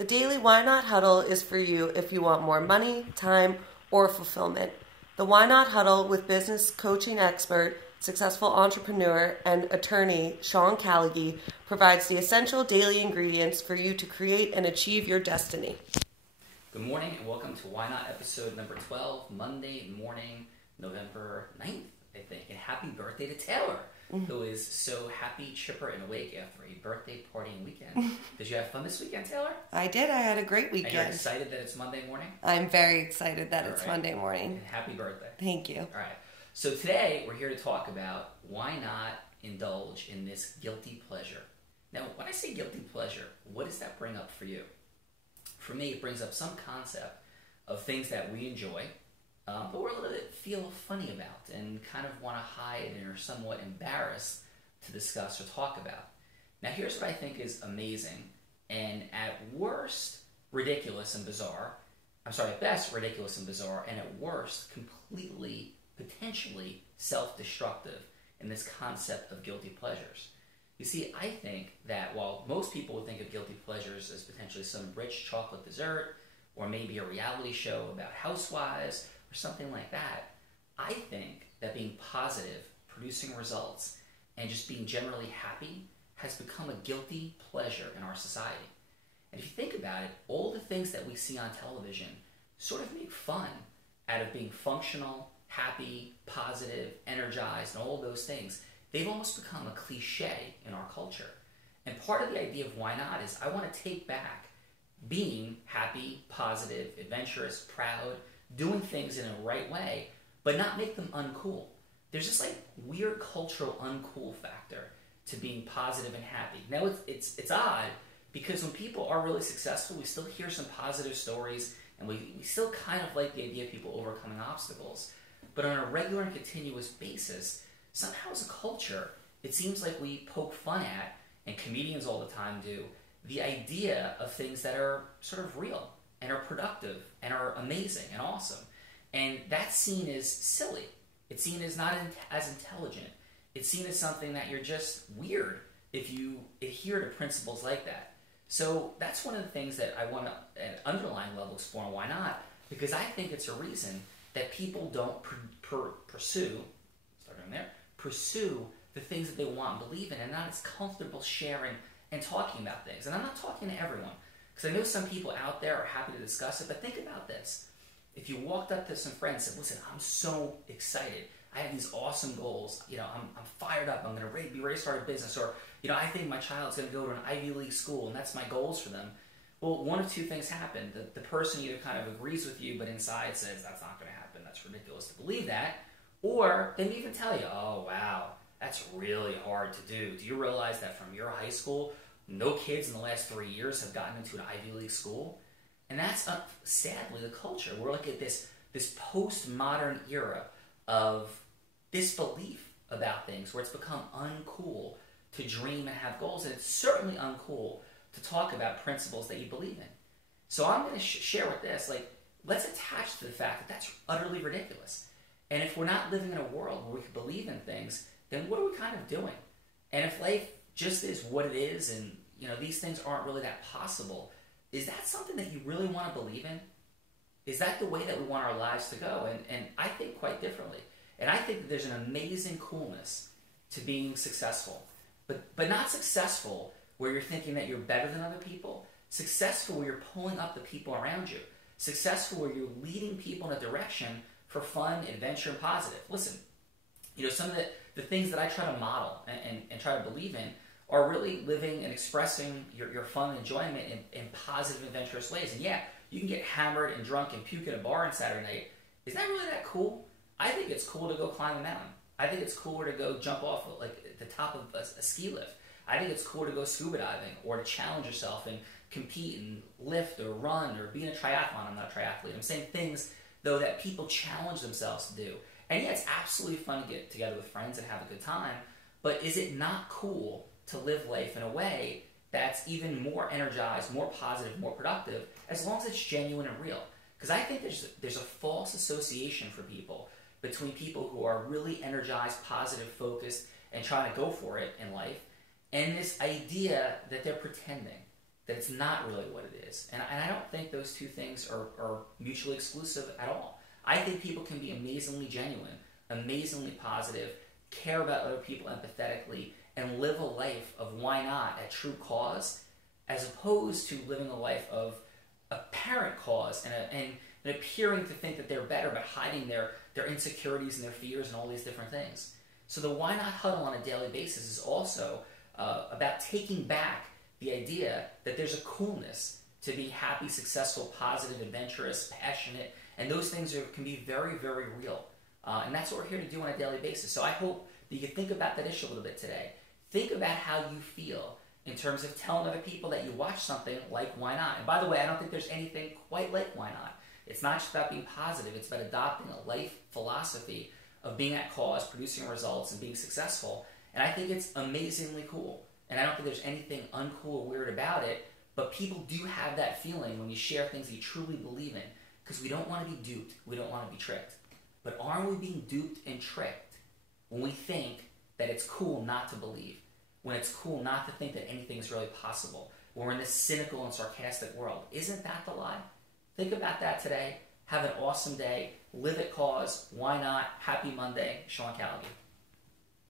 The Daily Why Not Huddle is for you if you want more money, time, or fulfillment. The Why Not Huddle with business coaching expert, successful entrepreneur, and attorney Sean Callagy provides the essential daily ingredients for you to create and achieve your destiny. Good morning and welcome to Why Not episode number 12, Monday morning, November 9th, I think. And happy birthday to Taylor, who is so happy, chipper, and awake after a birthday partying weekend. Did you have fun this weekend, Taylor? I did. I had a great weekend. And you're excited that it's Monday morning? I'm very excited that it's right. Monday morning. And happy birthday. Thank you. All right. So today we're here to talk about why not indulge in this guilty pleasure. Now, when I say guilty pleasure, what does that bring up for you? For me, it brings up some concept of things that we enjoy, but we're a little bit feel funny about and kind of want to hide and are somewhat embarrassed to discuss or talk about. Now, here's what I think is amazing and at worst, ridiculous and bizarre. At best, ridiculous and bizarre, and at worst, completely, potentially self-destructive in this concept of guilty pleasures. You see, I think that while most people would think of guilty pleasures as potentially some rich chocolate dessert or maybe a reality show about housewives or something like that, I think that being positive, producing results, and just being generally happy has become a guilty pleasure in our society. And if you think about it, all the things that we see on television sort of make fun out of being functional, happy, positive, energized, and all of those things. They've almost become a cliche in our culture. And part of the idea of why not is I want to take back being happy, positive, adventurous, proud, doing things in a right way, but not make them uncool. There's this like weird cultural uncool factor to being positive and happy. Now it's odd because when people are really successful, we still hear some positive stories and we still kind of like the idea of people overcoming obstacles. But on a regular and continuous basis, somehow as a culture, it seems like we poke fun at, and comedians all the time do, the idea of things that are sort of real and are productive and are amazing and awesome. And that's seen as silly. It's seen as not as intelligent. It's seen as something that you're just weird if you adhere to principles like that. So that's one of the things that I want to, at an underlying level, explore why not, because I think it's a reason that people don't pursue the things that they want and believe in and not as comfortable sharing and talking about things. And I'm not talking to everyone, because I know some people out there are happy to discuss it, but think about this. If you walked up to some friend and said, listen, I'm so excited. I have these awesome goals. You know, I'm fired up. I'm going to be ready to start a business. Or, you know, I think my child's going to go to an Ivy League school, and that's my goals for them. Well, one of two things happen. The person either kind of agrees with you, but inside says, that's not going to happen. That's ridiculous to believe that. Or they may even tell you, oh, wow, that's really hard to do. Do you realize that from your high school, no kids in the last 3 years have gotten into an Ivy League school? And that's, sadly, the culture. We're like at this postmodern era of disbelief about things where it's become uncool to dream and have goals. And it's certainly uncool to talk about principles that you believe in. So I'm going to share with this, like, let's attach to the fact that that's utterly ridiculous. And if we're not living in a world where we can believe in things, then what are we kind of doing? And if life just is what it is and, you know, these things aren't really that possible, is that something that you really want to believe in? Is that the way that we want our lives to go? And I think quite differently. And I think that there's an amazing coolness to being successful. But not successful where you're thinking that you're better than other people. Successful where you're pulling up the people around you. Successful where you're leading people in a direction for fun, adventure, and positive. Listen, you know, some of the things that I try to model and try to believe in are really living and expressing your fun and enjoyment in positive, adventurous ways. And yeah, you can get hammered and drunk and puke at a bar on Saturday night. Is that really that cool? I think it's cool to go climb a mountain. I think it's cooler to go jump off like at the top of a ski lift. I think it's cool to go scuba diving or to challenge yourself and compete and lift or run or be in a triathlon. I'm not a triathlete. I'm saying things, though, that people challenge themselves to do. And yeah, it's absolutely fun to get together with friends and have a good time, but is it not cool to live life in a way that's even more energized, more positive, more productive, as long as it's genuine and real? Because I think there's a false association for people between people who are really energized, positive, focused, and trying to go for it in life, and this idea that they're pretending, that it's not really what it is. And I don't think those two things are mutually exclusive at all. I think people can be amazingly genuine, amazingly positive, care about other people empathetically, and live a life of why not at true cause, as opposed to living a life of apparent cause and appearing to think that they're better, but hiding their insecurities and their fears and all these different things. So the Why Not Huddle on a daily basis is also about taking back the idea that there's a coolness to be happy, successful, positive, adventurous, passionate, and those things can be very, very real. And that's what we're here to do on a daily basis. So I hope that you can think about that issue a little bit today. Think about how you feel in terms of telling other people that you watch something like Why Not. And by the way, I don't think there's anything quite like Why Not. It's not just about being positive. It's about adopting a life philosophy of being at cause, producing results, and being successful. And I think it's amazingly cool. And I don't think there's anything uncool or weird about it, but people do have that feeling when you share things that you truly believe in, because we don't want to be duped. We don't want to be tricked. But aren't we being duped and tricked when we think that it's cool not to believe, when it's cool not to think that anything is really possible, when we're in this cynical and sarcastic world? Isn't that the lie? Think about that today. Have an awesome day. Live at cause. Why not? Happy Monday. Sean Callagy.